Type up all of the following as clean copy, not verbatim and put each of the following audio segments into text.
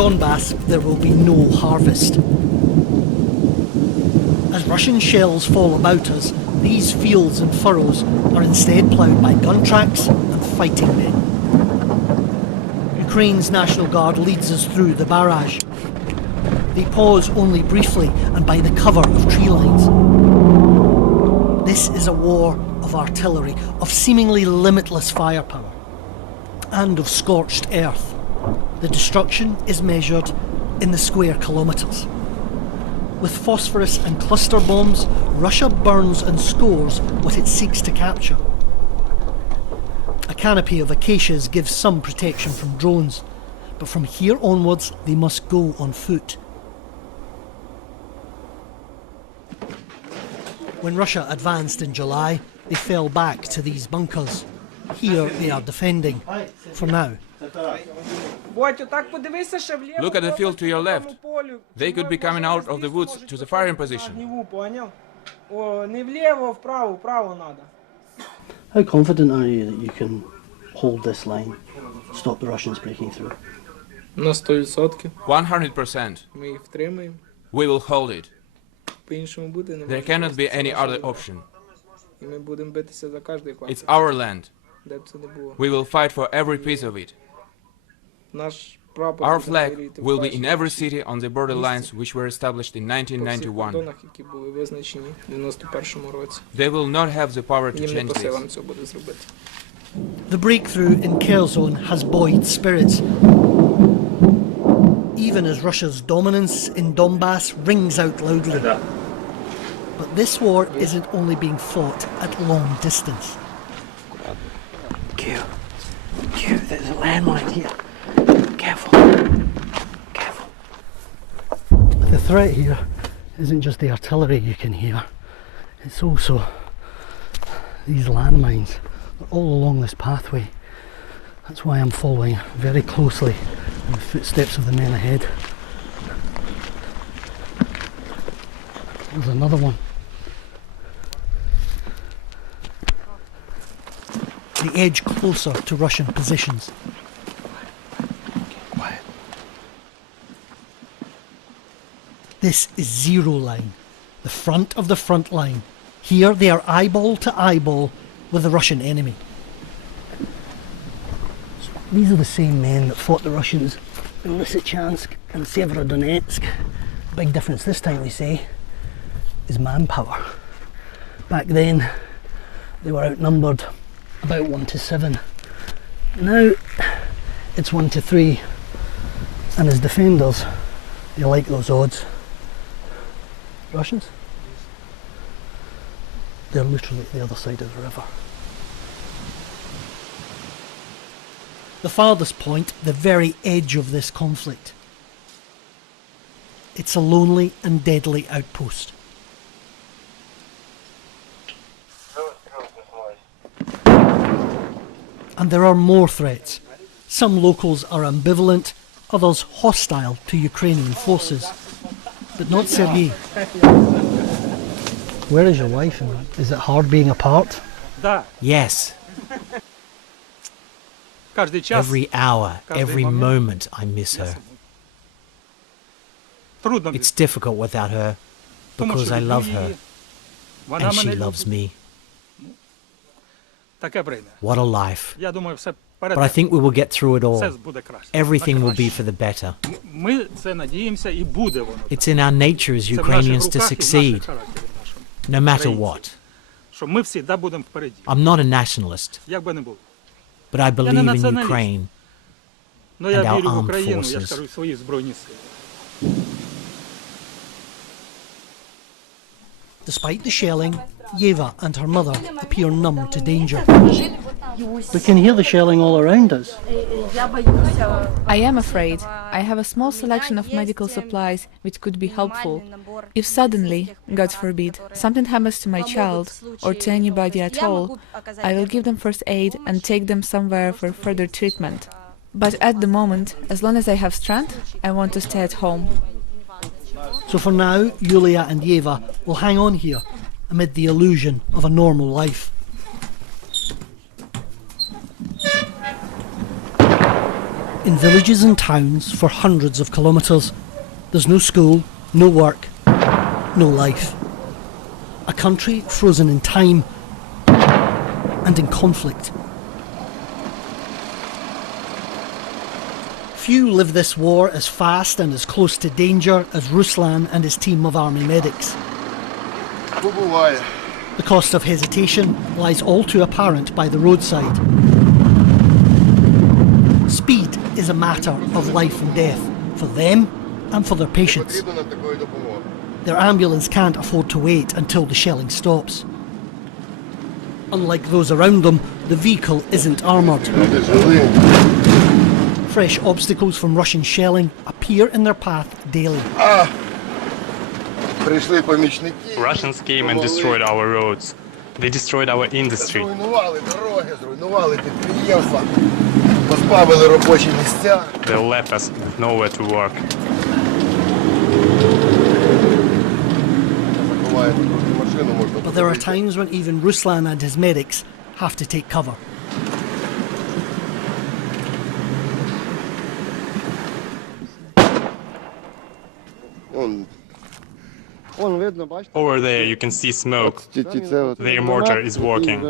Donbass, there will be no harvest. As Russian shells fall about us, these fields and furrows are instead ploughed by gun tracks and fighting men. Ukraine's National Guard leads us through the barrage. They pause only briefly and by the cover of tree lines. This is a war of artillery, of seemingly limitless firepower, and of scorched earth. The destruction is measured in the square kilometres. With phosphorus and cluster bombs, Russia burns and scores what it seeks to capture. A canopy of acacias gives some protection from drones, but from here onwards they must go on foot. When Russia advanced in July, they fell back to these bunkers. Here they are defending, for now. Look at the field to your left. They could be coming out of the woods to the firing position. How confident are you that you can hold this line, stop the Russians breaking through? 100%. We will hold it. There cannot be any other option. It's our land. We will fight for every piece of it. Our flag will be in every city on the border lines which were established in 1991. They will not have the power to change this. The breakthrough in Kherson has buoyed spirits, even as Russia's dominance in Donbass rings out loudly. But this war isn't only being fought at long distance. Kyiv, there's a landmine here. Careful. Careful. The threat here isn't just the artillery you can hear, it's also these landmines all along this pathway. That's why I'm following very closely in the footsteps of the men ahead. There's another one. They edge closer to Russian positions. Quiet. This is zero line, the front of the front line. Here they are eyeball to eyeball with the Russian enemy. So these are the same men that fought the Russians in Lysychansk and Severodonetsk. Big difference this time, they say, is manpower. Back then, they were outnumbered about 1 to 7. Now, it's 1 to 3. And as defenders, they like those odds. Russians? They're literally at the other side of the river. The farthest point, the very edge of this conflict. It's a lonely and deadly outpost. And there are more threats. Some locals are ambivalent, others hostile to Ukrainian forces. But not Sergei. Where is your wife? And is it hard being apart? Yes. Every hour, every moment I miss her. It's difficult without her, because I love her, and she loves me. What a life. But I think we will get through it all. Everything will be for the better. It's in our nature as Ukrainians to succeed, no matter what. I'm not a nationalist, but I believe in Ukraine and our armed forces. Despite the shelling, Yeva and her mother appear numb to danger. We can hear the shelling all around us. I am afraid. I have a small selection of medical supplies which could be helpful. If suddenly, God forbid, something happens to my child or to anybody at all, I will give them first aid and take them somewhere for further treatment. But at the moment, as long as I have strength, I want to stay at home. So for now, Yulia and Yeva will hang on here amid the illusion of a normal life. In villages and towns for hundreds of kilometres, there's no school, no work, no life. A country frozen in time and in conflict. Few live this war as fast and as close to danger as Ruslan and his team of army medics. The cost of hesitation lies all too apparent by the roadside. Speed is a matter of life and death for them and for their patients. Their ambulance can't afford to wait until the shelling stops. Unlike those around them, the vehicle isn't armoured. Fresh obstacles from Russian shelling appear in their path daily. Russians came and destroyed our roads. They destroyed our industry. They left us with nowhere to work. But there are times when even Ruslan and his medics have to take cover. Over there you can see smoke. Their mortar is working.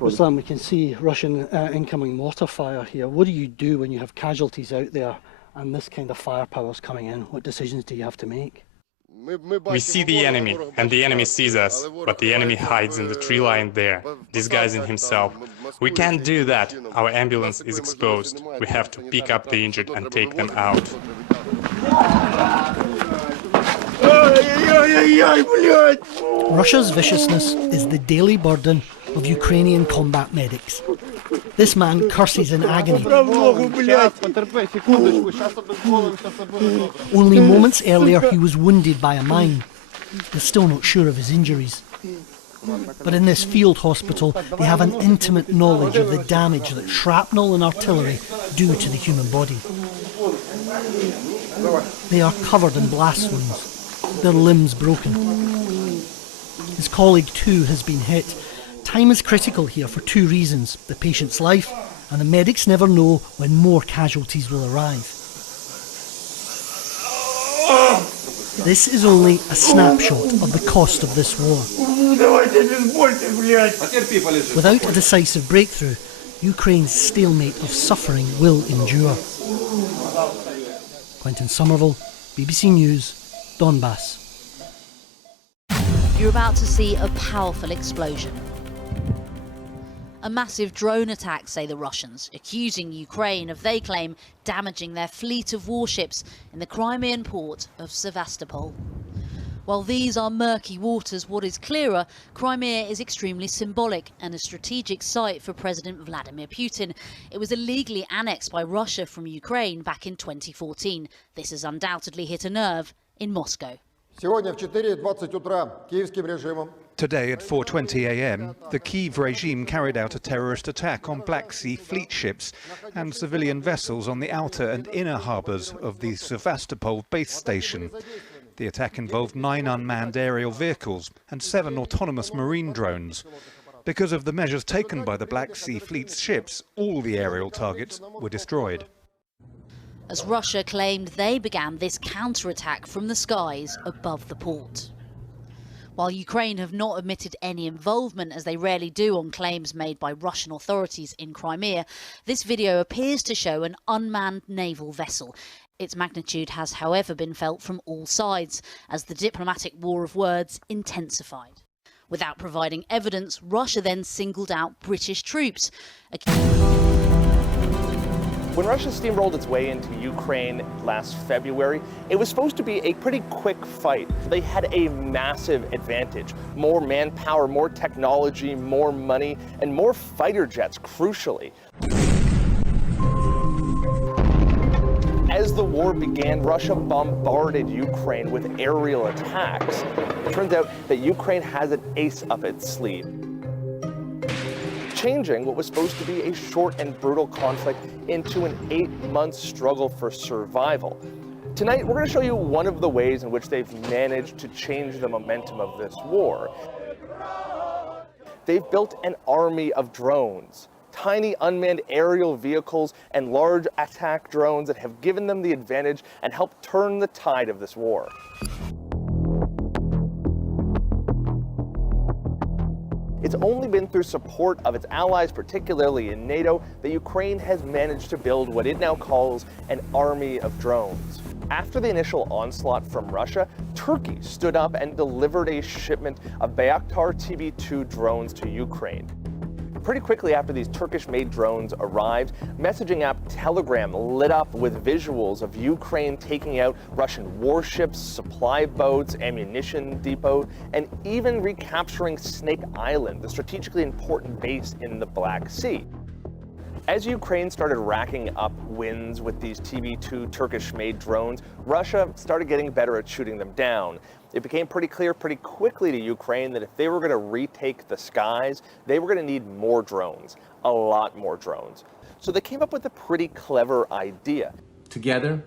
Ruslan, we can see Russian incoming mortar fire here. What do you do when you have casualties out there and this kind of firepower is coming in? What decisions do you have to make? We see the enemy, and the enemy sees us, but the enemy hides in the tree line there, disguising himself. We can't do that. Our ambulance is exposed. We have to pick up the injured and take them out. Russia's viciousness is the daily burden of Ukrainian combat medics. This man curses in agony. Only moments earlier he was wounded by a mine. They're still not sure of his injuries. But in this field hospital they have an intimate knowledge of the damage that shrapnel and artillery do to the human body. They are covered in blast wounds, their limbs broken. His colleague too has been hit. Time is critical here for two reasons: the patient's life, and the medics never know when more casualties will arrive. This is only a snapshot of the cost of this war. Without a decisive breakthrough, Ukraine's stalemate of suffering will endure. Quentin Somerville, BBC News, Donbass. You're about to see a powerful explosion. A massive drone attack, say the Russians, accusing Ukraine of, they claim, damaging their fleet of warships in the Crimean port of Sevastopol. While these are murky waters, what is clearer, Crimea is extremely symbolic and a strategic site for President Vladimir Putin. It was illegally annexed by Russia from Ukraine back in 2014. This has undoubtedly hit a nerve in Moscow. Today at 4:20 a.m, the Kyiv regime carried out a terrorist attack on Black Sea fleet ships and civilian vessels on the outer and inner harbours of the Sevastopol base station. The attack involved 9 unmanned aerial vehicles and 7 autonomous marine drones. Because of the measures taken by the Black Sea Fleet's ships, all the aerial targets were destroyed. As Russia claimed they began this counterattack from the skies above the port. While Ukraine have not admitted any involvement, as they rarely do on claims made by Russian authorities in Crimea, this video appears to show an unmanned naval vessel. Its magnitude has, however, been felt from all sides, as the diplomatic war of words intensified. Without providing evidence, Russia then singled out British troops. When Russia steamrolled its way into Ukraine last February, it was supposed to be a pretty quick fight. They had a massive advantage. More manpower, more technology, more money, and more fighter jets, crucially. As the war began, Russia bombarded Ukraine with aerial attacks. It turns out that Ukraine has an ace up its sleeve, changing what was supposed to be a short and brutal conflict into an 8-month struggle for survival. Tonight, we're going to show you one of the ways in which they've managed to change the momentum of this war. They've built an army of drones, tiny unmanned aerial vehicles and large attack drones that have given them the advantage and helped turn the tide of this war. It's only been through support of its allies, particularly in NATO, that Ukraine has managed to build what it now calls an army of drones. After the initial onslaught from Russia, Turkey stood up and delivered a shipment of Bayraktar TB2 drones to Ukraine. Pretty quickly after these Turkish-made drones arrived, messaging app Telegram lit up with visuals of Ukraine taking out Russian warships, supply boats, ammunition depot, and even recapturing Snake Island, the strategically important base in the Black Sea. As Ukraine started racking up wins with these TB2 Turkish-made drones, Russia started getting better at shooting them down. It became pretty clear pretty quickly to Ukraine that if they were going to retake the skies, they were going to need more drones, a lot more drones. So they came up with a pretty clever idea. Together,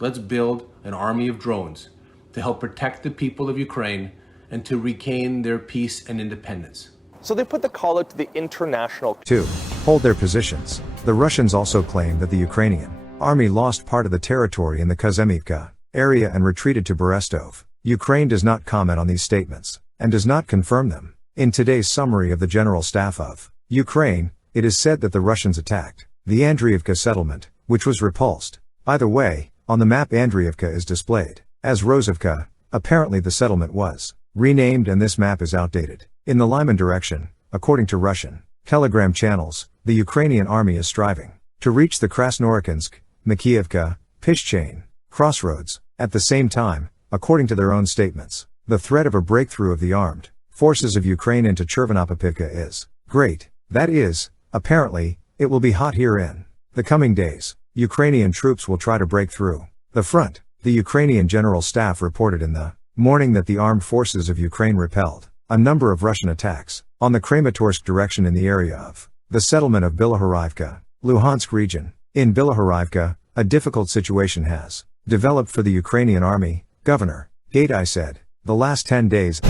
let's build an army of drones to help protect the people of Ukraine and to regain their peace and independence. So they put the call out to the international 2. Hold their positions. The Russians also claim that the Ukrainian army lost part of the territory in the Kazemivka area and retreated to Berestov. Ukraine does not comment on these statements, and does not confirm them. In today's summary of the General Staff of Ukraine, it is said that the Russians attacked the Andriivka settlement, which was repulsed. By the way, on the map Andriivka is displayed as Rozivka. Apparently the settlement was renamed and this map is outdated. In the Lyman direction, according to Russian Telegram channels, the Ukrainian army is striving to reach the Krasnoarkhansk, Makiivka, Pishchain crossroads. At the same time, according to their own statements, the threat of a breakthrough of the armed forces of Ukraine into Chervenopivka is great. That is, apparently, it will be hot here in the coming days. Ukrainian troops will try to break through the front. The Ukrainian General Staff reported in the morning that the armed forces of Ukraine repelled a number of Russian attacks on the Kramatorsk direction in the area of the settlement of Bilohorivka, Luhansk region. In Bilohorivka, a difficult situation has developed for the Ukrainian army, Governor Gatai said. The last 10 days